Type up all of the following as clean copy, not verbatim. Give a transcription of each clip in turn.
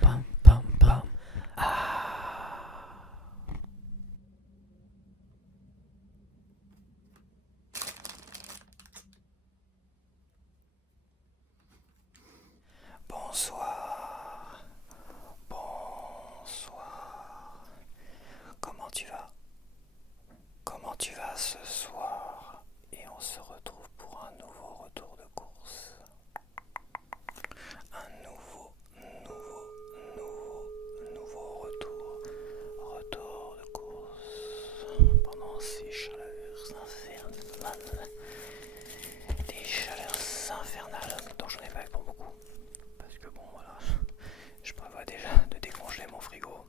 Pam, pam, pam. Bonsoir. Bonsoir. Comment tu vas? Comment tu vas ce soir? Et on se retrouve pour un nouveau retour de course. Un nouveau retour de course. Pendant ces chaleurs infernales. Des chaleurs infernales dont j'en ai pas eu pour beaucoup. Parce que bon voilà, je prévois déjà de décongeler mon frigo.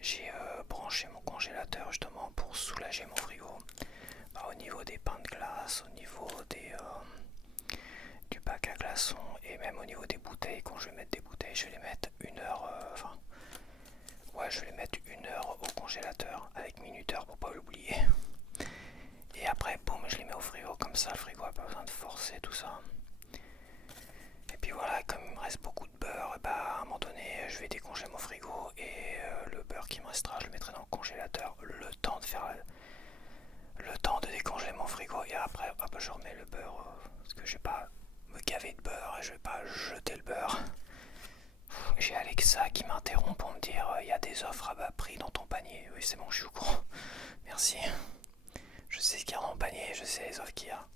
J'ai branché mon congélateur justement pour soulager mon frigo. Au niveau des pains de glace, au niveau du bac à glaçons et même au niveau des bouteilles. Quand je vais mettre des bouteilles, je vais les mettre une heure, je vais les mettre une heure au congélateur avec minuteur pour pas l'oublier. Et après, boum, je les mets au frigo, comme ça le frigo a pas besoin de forcer tout ça. Et puis voilà, comme il me reste beaucoup de beurre, à un moment donné, je vais décongeler mon frigo et le beurre qui me restera, je le mettrai dans le congélateur, le temps de décongeler mon frigo. Et après, hop, je remets le beurre, parce que je vais pas me gaver de beurre et je vais pas jeter le beurre. J'ai Alexa qui m'interrompt pour me dire il y a des offres à bas prix dans ton panier. Oui, c'est bon, je suis au courant. Merci. Je sais ce qu'il y a dans mon panier, je sais les offres qu'il y a.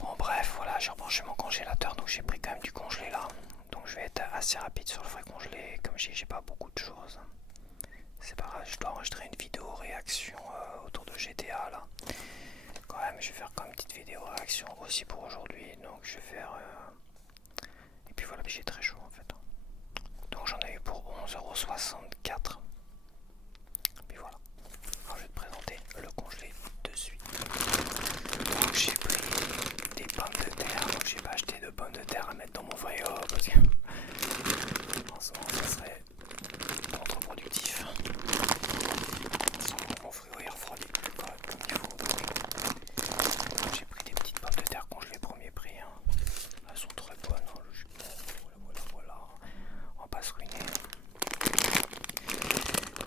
Bon bref, voilà, j'ai rebranché mon congélateur, donc j'ai pris quand même du congelé là. Donc je vais être assez rapide sur le frais congelé, comme j'ai pas beaucoup de choses. C'est pas grave, je dois enregistrer une vidéo réaction autour de GTA là. Quand même, je vais faire comme une petite vidéo réaction aussi pour aujourd'hui, donc je vais faire... Et puis voilà, j'ai très chaud en fait. Donc j'en ai eu pour 11,64 €. Puis voilà. Alors je vais te présenter le congelé de suite. Donc j'ai pris des pommes de terre, donc j'ai pas acheté de pommes de terre à mettre dans mon frigo parce que en ce moment ça serait contre-productif. Mon frigo il refroidit plus correct comme il faut. Donc j'ai pris des petites pommes de terre congelées premier prix. Elles sont très bonnes. Voilà. On va pas se ruiner.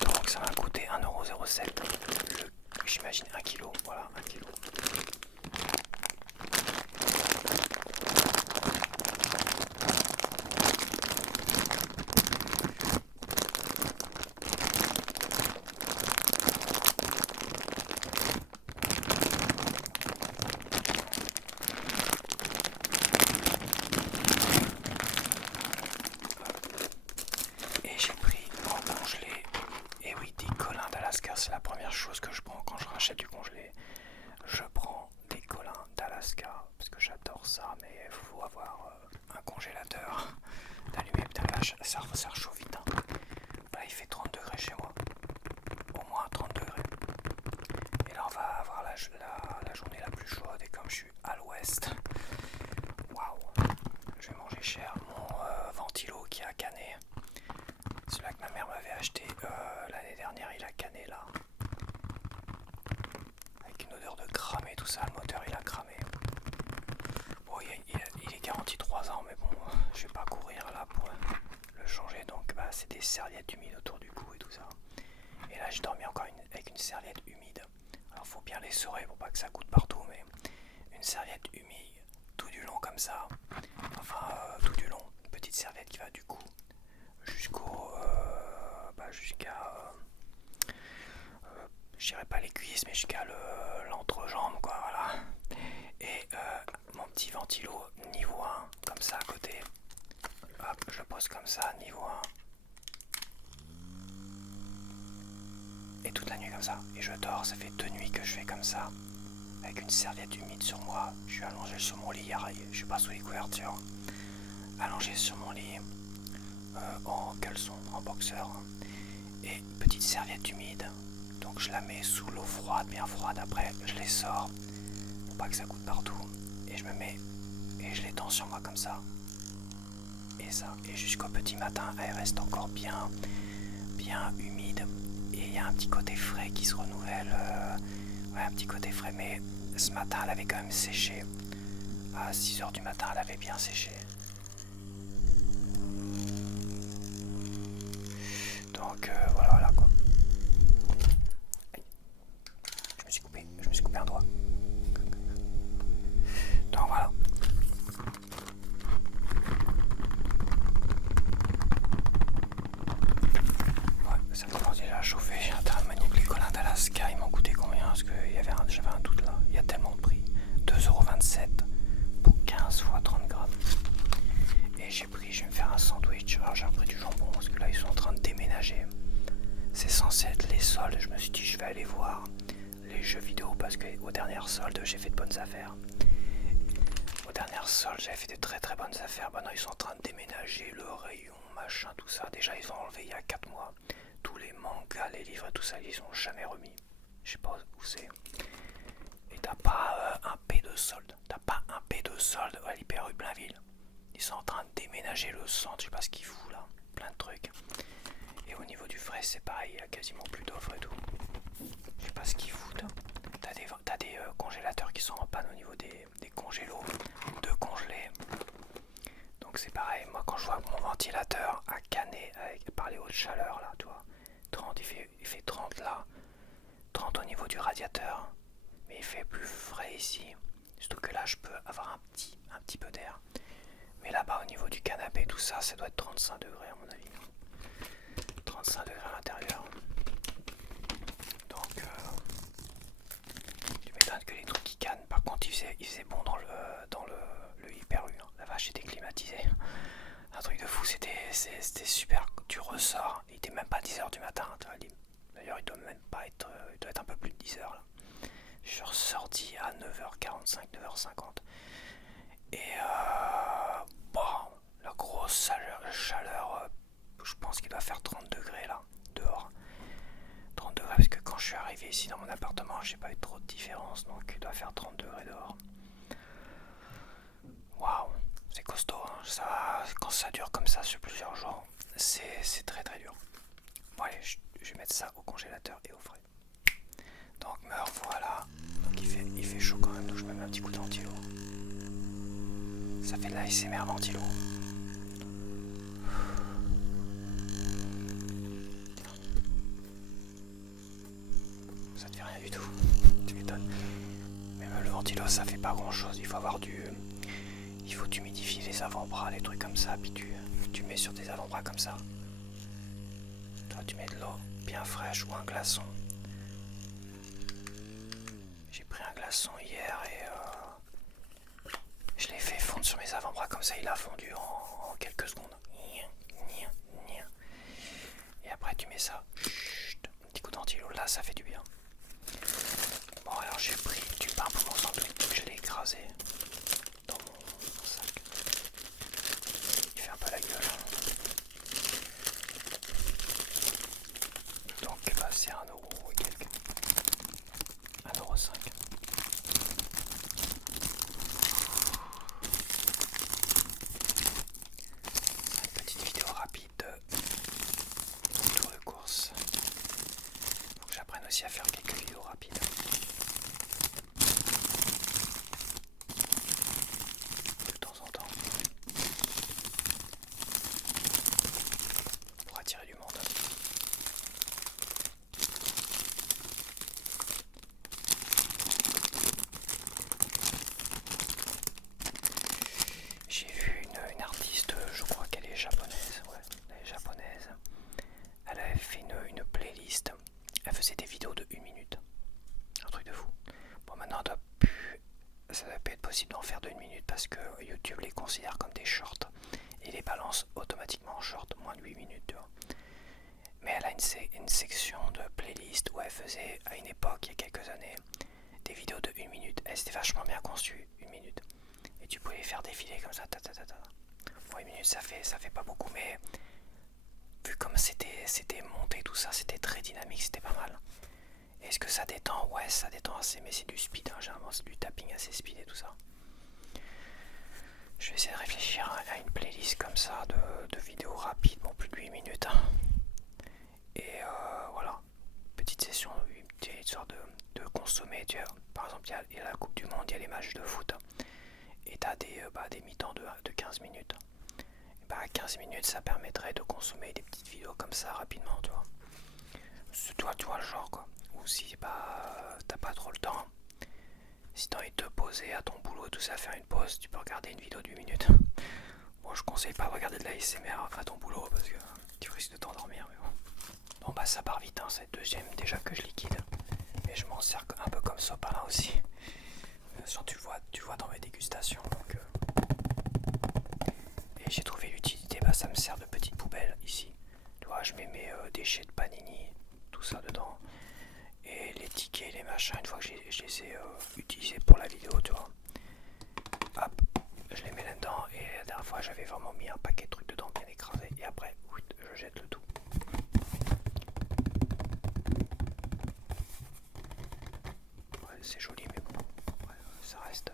Donc ça m'a coûté 1,07 €. J'imagine 1 kg. Voilà, 1 kg. Et j'ai pris en congelé, et oui, des colins d'Alaska, c'est la première chose que je prends quand je rachète du congelé. Je prends des colins d'Alaska, parce que j'adore ça, mais il faut avoir un congélateur d'allumer. Putain, là, ça rechauffe vite. Hein. Là, il fait 30 degrés chez moi, au moins 30 degrés. Et là, on va avoir la journée la plus chaude, et comme je suis à l'ouest, waouh, je vais manger cher. Mon ventilo qui a cané. Celui-là que ma mère m'avait acheté l'année dernière, il a cané là. Avec une odeur de cramé, tout ça, le moteur il a cramé. Bon, il est garanti 3 ans, mais bon, je vais pas courir là pour le changer. Donc c'est des serviettes humides autour du cou et tout ça. Et là j'ai dormi encore avec une serviette humide. Alors faut bien les serrer pour pas que ça coûte partout, mais une serviette humide tout du long comme ça. Enfin, tout du long. Une petite serviette qui va du cou jusqu'à je dirais pas les cuisses, mais jusqu'à l'entrejambe quoi, voilà. Et mon petit ventilo niveau 1 comme ça à côté, hop, je pose comme ça niveau 1 et toute la nuit comme ça, et je dors. Ça fait 2 nuits que je fais comme ça avec une serviette humide sur moi. Je suis allongé sur mon lit, je suis pas sous les couvertures, allongé sur mon lit en caleçon, en boxeur, et petite serviette humide. Donc je la mets sous l'eau froide, bien froide. Après je les sors pour pas que ça coûte partout, et je me mets et je les tends sur moi comme ça, et jusqu'au petit matin elle reste encore bien humide, et il y a un petit côté frais qui se renouvelle, un petit côté frais. Mais ce matin elle avait quand même séché À 6h du matin, elle avait bien séché. Donc voilà quoi. Aïe. Je me suis coupé un doigt. Donc voilà. Ouais, ça commence déjà à chauffer. J'ai un tas de monoglycolin d'Alaska. Ils m'ont coûté combien? Parce que j'avais un doute là. Il y a tellement de prix. 2,27€ pour 15 fois 30 grammes. Et je vais me faire un sandwich. Alors j'ai repris du jambon parce que là ils sont en train de déménager. C'est censé être les soldes. Je me suis dit je vais aller voir les jeux vidéo parce qu'aux dernières soldes j'ai fait de bonnes affaires. Aux dernières soldes j'avais fait de très très bonnes affaires. Bah non, ils sont en train de déménager le rayon, machin, tout ça. Déjà ils ont enlevé il y a 4 mois tous les mangas, les livres et tout ça. Ils ont jamais remis. Je sais pas où c'est. Et t'as pas un P de solde. T'as pas un P de solde à l'hyper rue Blainville. Ils sont en train de déménager le centre, je sais pas ce qu'ils foutent là, plein de trucs. Et au niveau du frais c'est pareil, il y a quasiment plus d'offres et tout. Je sais pas ce qu'ils foutent. T'as des congélateurs qui sont en panne au niveau des congélos, de congelés. Donc c'est pareil, moi quand je vois mon ventilateur à Canet par les hautes chaleurs là, tu vois, 30, il fait 30 là, 30 au niveau du radiateur, mais il fait plus frais ici. Surtout que là je peux avoir un petit peu d'air. Mais là-bas au niveau du canapé, tout ça, ça doit être 35 degrés à mon avis. 35 degrés à l'intérieur. Donc tu m'étonnes que les trucs qui cannent. Par contre il faisait bon dans le Hyper U. Hein. La vache était climatisée. Un truc de fou, c'était super. Tu ressors, il était même pas 10h du matin. D'ailleurs il doit même pas être. Il doit être un peu plus de 10h là. Je suis ressorti à 9h45, 9h50. Et bon, la grosse chaleur, je pense qu'il doit faire 30 degrés là, dehors. 30 degrés parce que quand je suis arrivé ici dans mon appartement, j'ai pas eu trop de différence, donc il doit faire 30 degrés dehors. Waouh, c'est costaud, hein. Quand ça dure comme ça sur plusieurs jours, c'est très très dur. Bon allez, je vais mettre ça au congélateur et au frais. Donc me revoilà. Donc il fait chaud quand même, donc je me mets un petit coup de ventilo. Ça fait de la ASMR ventilo. Ça te fait rien du tout. Tu m'étonnes. Même le ventilo ça fait pas grand chose. Il faut humidifier les avant-bras, les trucs comme ça. Puis tu mets sur tes avant-bras comme ça. Toi tu mets de l'eau bien fraîche ou un glaçon. J'ai pris un glaçon hier et je l'ai fait fondre sur mes avant-bras comme ça, il a fondu en quelques secondes. Et après tu mets ça, un petit coup d'antilope, là ça fait du bien. Bon alors j'ai pris du pain pour mon sandwich, je l'ai écrasé dans mon sac. Il fait un peu la gueule. Donc bah, c'est 1€ et quelques. 1,05€. Une petite vidéo rapide de tour de course. Faut que j'apprenne aussi à faire quelques vidéos rapides. De temps en temps. Pour attirer du monde. J'ai vu une artiste, je crois qu'elle est japonaise, ouais, elle est japonaise. Elle avait fait une playlist, elle faisait des vidéos de 1 minute. Un truc de fou. Bon maintenant ça doit plus être possible d'en faire de 1 minute parce que YouTube les considère comme des shorts et les balance automatiquement en short, moins de 8 minutes, tu vois. Mais elle a une section de playlist où elle faisait à une époque, il y a quelques années, des vidéos de 1 minute. Et c'était vachement bien conçu, 1 minute. Et tu pouvais les faire défiler comme ça, Bon, 1 minute ça fait pas beaucoup, mais vu comme c'était monté tout ça, c'était très dynamique, c'était pas mal. Est-ce que ça détend? Ouais, ça détend assez, mais c'est du speed, hein, généralement c'est du tapping assez speed et tout ça. Je vais essayer de réfléchir à une playlist comme ça de vidéos rapides, bon plus de 8 minutes. Hein. Et voilà, petite session, histoire de consommer. Tu vois. Par exemple, il y a la Coupe du Monde, il y a les matchs de foot. Et t'as des mi-temps de 15 minutes. Et bah 15 minutes ça permettrait de consommer des petites vidéos comme ça rapidement, tu vois. C'est toi, tu vois le genre quoi. Ou si bah t'as pas trop le temps, si t'as envie de te poser à ton boulot, tout ça, faire une pause, tu peux regarder une vidéo d'1 minute. Bon, je conseille pas de regarder de la ASMR à ton boulot parce que tu risques de t'endormir. Mais bon. Bon bah ça part vite, hein, c'est le deuxième déjà que je liquide. Et je m'en sers un peu comme sopalin aussi. Tu le vois dans mes dégustations. Donc, et j'ai trouvé l'utilité, bah ça me sert de petite poubelle ici. Tu vois, je mets mes déchets de panini, tout ça dedans. Et les tickets, les machins, une fois que je les ai utilisés pour la vidéo, tu vois. Hop, je les mets là-dedans. Et la dernière fois, j'avais vraiment mis un paquet de trucs dedans bien écrasé. Et après, je jette le tout. Ouais, c'est joli, mais bon, ouais, ça reste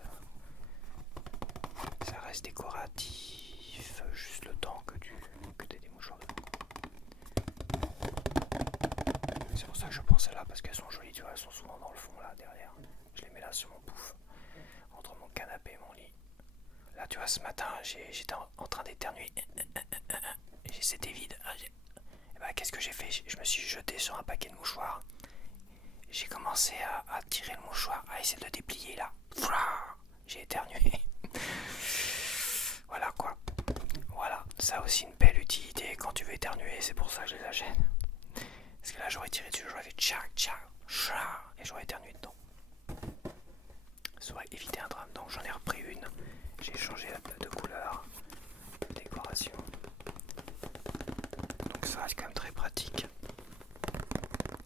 décoratif. Juste le temps que tu aies des mouchoirs dedans. C'est pour ça que je pensais là, parce qu'elles sont jolies, tu vois, elles sont souvent dans le fond là derrière. Je les mets là sur mon pouf, entre mon canapé et mon lit. Là tu vois, ce matin j'étais en train d'éternuer. C'était vide. Et bah qu'est-ce que j'ai fait? Je me suis jeté sur un paquet de mouchoirs. J'ai commencé à tirer le mouchoir, à essayer de le déplier là. J'ai éternué. Voilà quoi. Voilà, ça a aussi une belle utilité quand tu veux éternuer, c'est pour ça que je les achète. Parce que là j'aurais tiré dessus, j'aurais fait tchac tchac tchac et j'aurais éternué dedans. Ça aurait évité un drame, donc j'en ai repris une. J'ai changé de couleur, de décoration. Donc ça reste quand même très pratique.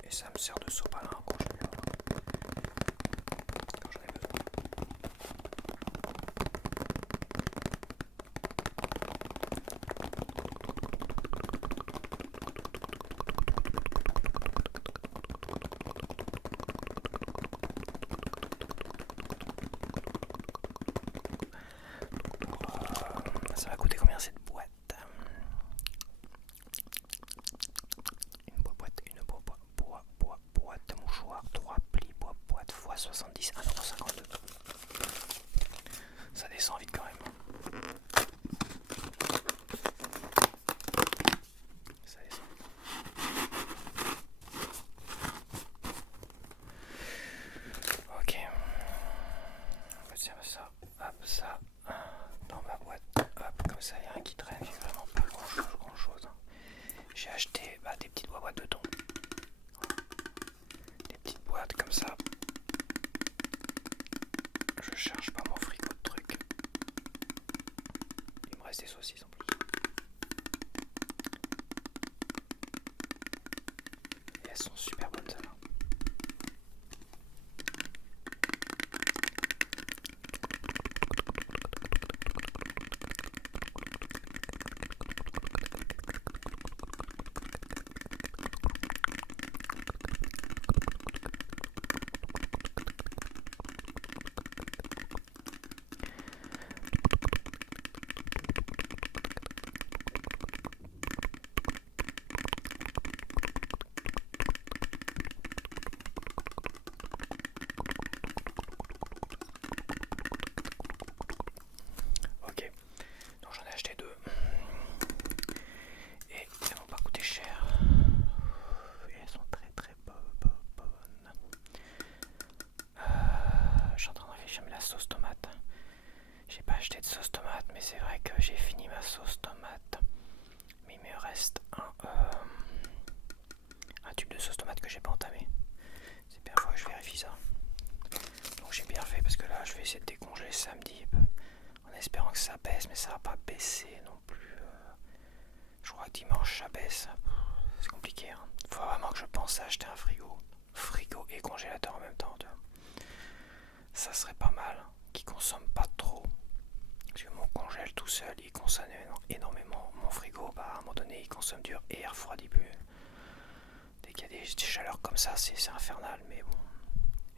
Et ça me sert de sopalin quand j'en ai besoin. Ça va coûter combien cette boîte? Boîte de mouchoirs, 3 plis, boîte x 70, 1,52 €. Ça descend vite quand même. Ça descend vite. Ok. Tiens ça, hop, ça. Dans ma boîte, hop, comme ça il y a un qui traîne, j'ai vraiment pas grand chose. J'ai acheté des petites boîtes de thon. Des petites boîtes comme ça. Je cherche pas mon frigo de trucs. Il me reste des saucisses en plus. Et elles sont super bonnes celles-là. Ok, donc j'en ai acheté 2 et elles vont pas coûter cher et elles sont très bonnes. Je suis en train de réfléchir, mais la sauce tomate, j'ai pas acheté de sauce tomate, mais c'est vrai que j'ai fini ma sauce tomate, mais il me reste un tube de sauce tomate que j'ai pas entamé. C'est la première fois que je vérifie ça, donc j'ai bien fait parce que là je vais essayer de décongeler samedi en espérant que ça baisse, mais ça va pas baisser non plus. Je crois que dimanche ça baisse. C'est compliqué, hein. Faut vraiment que je pense à acheter un frigo et congélateur en même temps, tu vois. Ça serait pas mal, qui consomme pas trop. Parce que mon congèle tout seul, il consomme énormément. Mon frigo, à un moment donné, il consomme dur et il refroidit plus. Dès qu'il y a des chaleurs comme ça, c'est infernal, mais bon.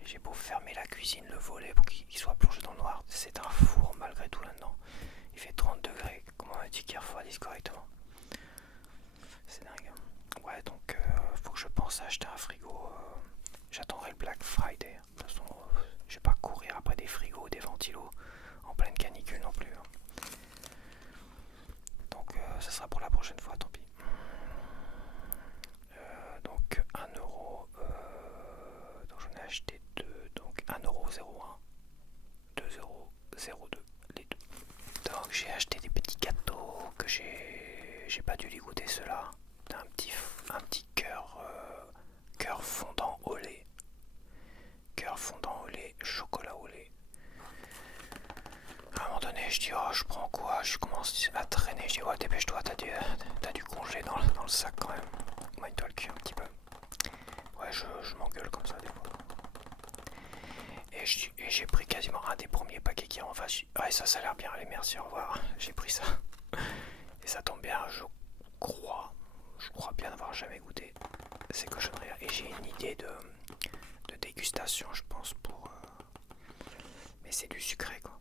Et j'ai beau fermer la cuisine, le volet pour qu'il soit plongé dans le noir, c'est un four malgré tout là-dedans. Il fait 30 degrés, comment on dit qu'il refroidisse correctement? C'est dingue. Ouais, donc faut que je pense à acheter un frigo. J'attendrai le Black Friday. De toute façon, je vais pas courir après des frigos, des ventilos en pleine canicule non plus. prochaine fois, tant pis. Donc 1€, donc j'en ai acheté 2, donc 1,01€, 2,02€, les deux. Donc j'ai acheté des petits gâteaux que j'ai pas dû les goûter ceux-là. Un petit cœur fondant au lait. Cœur fondant au lait, chocolat au lait. À un moment donné, je dis oh je prends quoi? Je commence à traîner, je dis ouais dépêche-toi, t'as du congé dans le sac quand même. Mine-toi le cul un petit peu. Ouais je m'engueule comme ça des fois. Et j'ai pris quasiment un des premiers paquets qui est en face. Ouais ça a l'air bien, allez merci, au revoir. J'ai pris ça. Et ça tombe bien, je crois bien n'avoir jamais goûté ces cochonneries-là. Et j'ai une idée de dégustation je pense pour... Mais c'est du sucré quoi.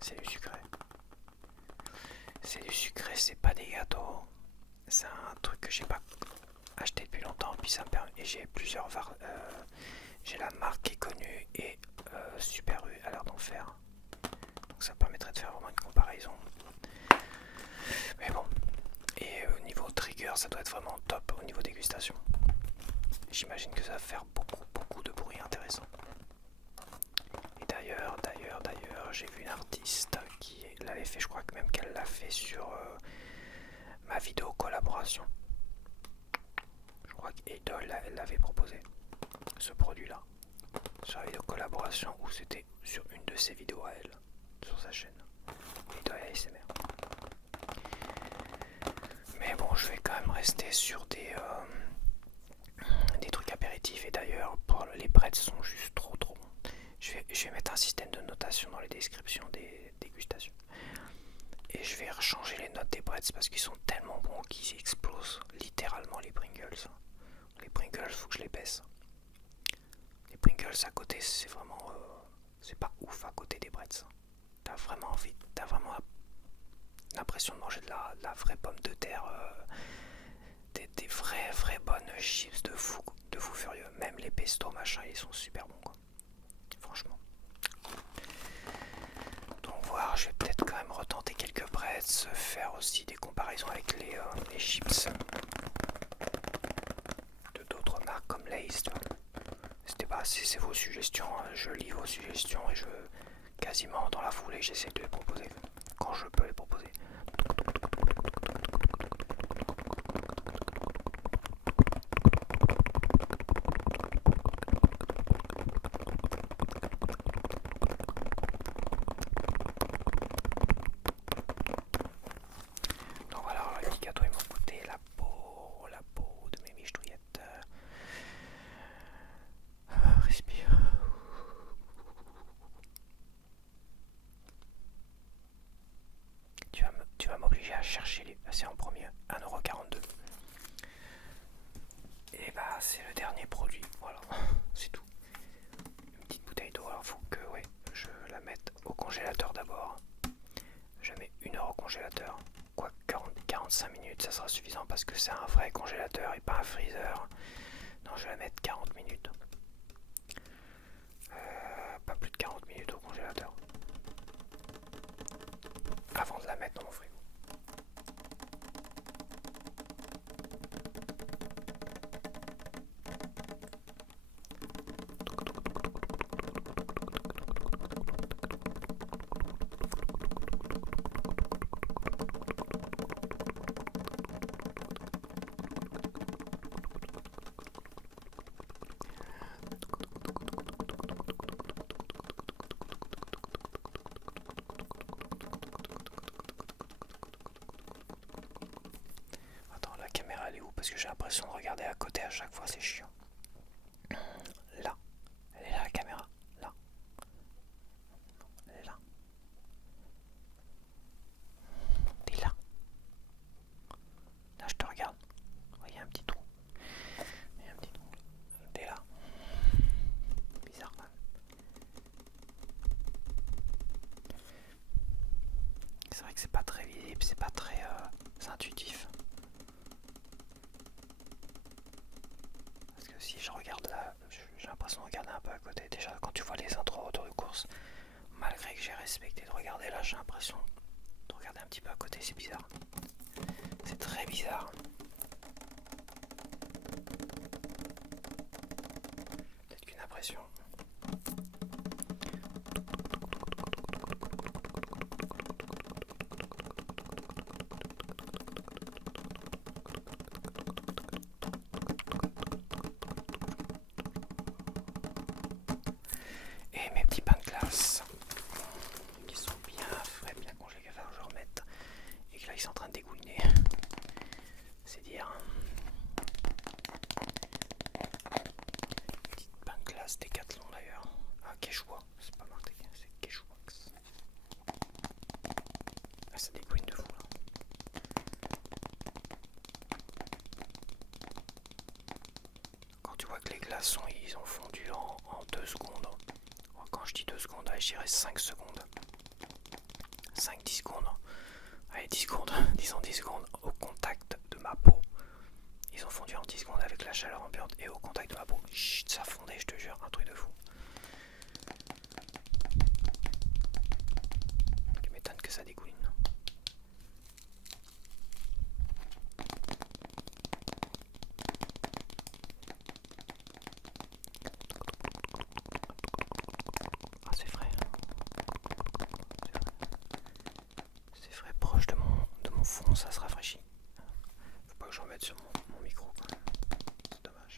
C'est du sucré. C'est du sucré, c'est pas des gâteaux. C'est un truc que j'ai pas acheté depuis longtemps. Puis ça me permet. Et j'ai plusieurs j'ai la marque qui est connue et Super U a l'air d'en faire. Donc ça permettrait de faire vraiment une comparaison. Mais bon. Et au niveau trigger, ça doit être vraiment top au niveau dégustation. J'imagine que ça va faire beaucoup de bruit intéressant. Et d'ailleurs, j'ai vu une artiste qui l'avait fait, je crois que même qu'elle l'a fait sur ma vidéo collaboration. Je crois qu'Idol elle l'avait proposé, ce produit-là, sur la vidéo collaboration, ou c'était sur une de ses vidéos à elle, sur sa chaîne. Idol ASMR. Mais bon, je vais quand même rester sur des trucs apéritifs. Et d'ailleurs, pour les breads sont juste trop bons. Je vais mettre un système de notation dans les descriptions des dégustations. Et je vais rechanger les notes des breads parce qu'ils sont tellement bons qu'ils explosent littéralement les Pringles. Les Pringles, faut que je les baisse. Les Pringles à côté, c'est vraiment... c'est pas ouf à côté des breads. T'as vraiment l'impression de manger de la vraie pomme de terre, des vraies bonnes chips de fou furieux. Même les pesto machin, ils sont super bons quoi. Franchement. Donc voir, je vais peut-être quand même retenter quelques breads, faire aussi des comparaisons avec les chips de d'autres marques comme Lay's. C'est vos suggestions, hein. Je lis vos suggestions et quasiment dans la foulée j'essaie de les proposer quand je peux les proposer. Donc voilà, les petits gâteaux ils m'ont coûté la peau de mes michetouillettes. Respire. Tu vas m'obliger à chercher les passer en premier. 1,42€. Et bah c'est le dernier produit. Voilà, c'est tout. Une petite bouteille d'eau. Alors faut que je la mette au congélateur d'abord. Je mets 1 heure au congélateur. Quoi, 45 minutes, ça sera suffisant parce que c'est un vrai congélateur et pas un freezer. Non, je vais la mettre 40 minutes. Pas plus de 40 minutes au congélateur. Avant de la mettre dans mon frigo. Attends, la caméra elle est où? Parce que j'ai l'impression de regarder à côté à chaque fois, c'est chiant. Là. Elle est là la caméra. Là. Elle est là. T'es là. Là je te regarde. Il y a un petit trou. Il y a un petit trou. T'es là. Bizarre quand même. C'est vrai que c'est pas très visible, c'est pas très intuitif. Parce que si je regarde là, j'ai l'impression de regarder un peu à côté. Déjà quand tu vois les intros autour de course, malgré que j'ai respecté de regarder là, j'ai l'impression de regarder un petit peu à côté, c'est bizarre. C'est très bizarre. Peut-être qu'une impression. Et mes petits pains de glace qui sont bien frais, bien congelés, qu'il va falloir que je remette et que là ils sont en train de dégouliner. C'est dire. Petite pain de glace Décathlon d'ailleurs. Ah, Quechua, c'est pas marqué, c'est Quechuax. Ah, ça dégouline de fou là. Quand tu vois que les glaçons ils ont fondu en 2 secondes. Quand je dis 2 secondes, allez, je dirais 5 secondes. 5-10 secondes. Allez, 10 secondes, disons 10 secondes au contact de ma peau. Ils ont fondu en 10 secondes avec la chaleur ambiante et au contact de ma peau. Chut, ça fondait, je te jure, un truc de fou. Tu m'étonnes que ça dégouline. Ah, c'est frais. C'est frais, proche de mon front, ça se rafraîchit. Faut pas que je remette sur mon micro, quoi. C'est dommage.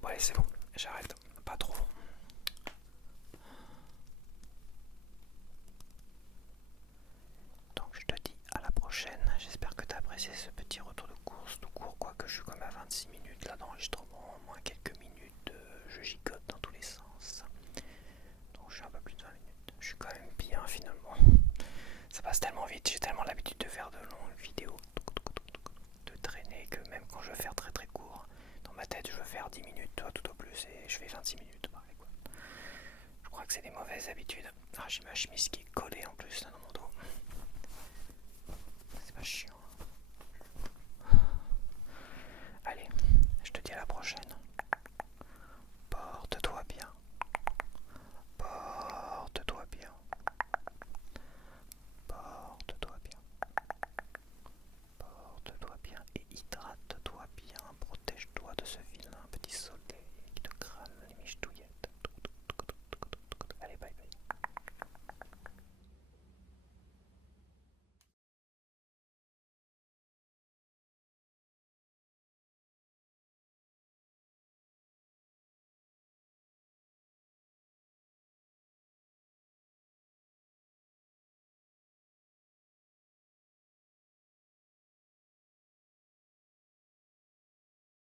Bon, allez, c'est bon, j'arrête. Pas trop. Donc je te dis à la prochaine. J'espère que tu as apprécié ce petit retour de course. Tout court, quoique je suis comme à 26 minutes là d'enregistrement, moins quelques minutes, je gigote dans tous les sens. Donc je suis un peu plus de 20 minutes. Je suis quand même bien finalement. Ça passe tellement vite, j'ai tellement l'habitude de faire de longues vidéos, de traîner, que même quand je veux faire très très court, dans ma tête je veux faire 10 minutes, toi tout au plus, et je fais 26 minutes. Pareil, quoi. Je crois que c'est des mauvaises habitudes. Ah, j'ai ma chemise qui est collée en plus là dans mon dos. C'est pas chiant. Allez, je te dis à la prochaine.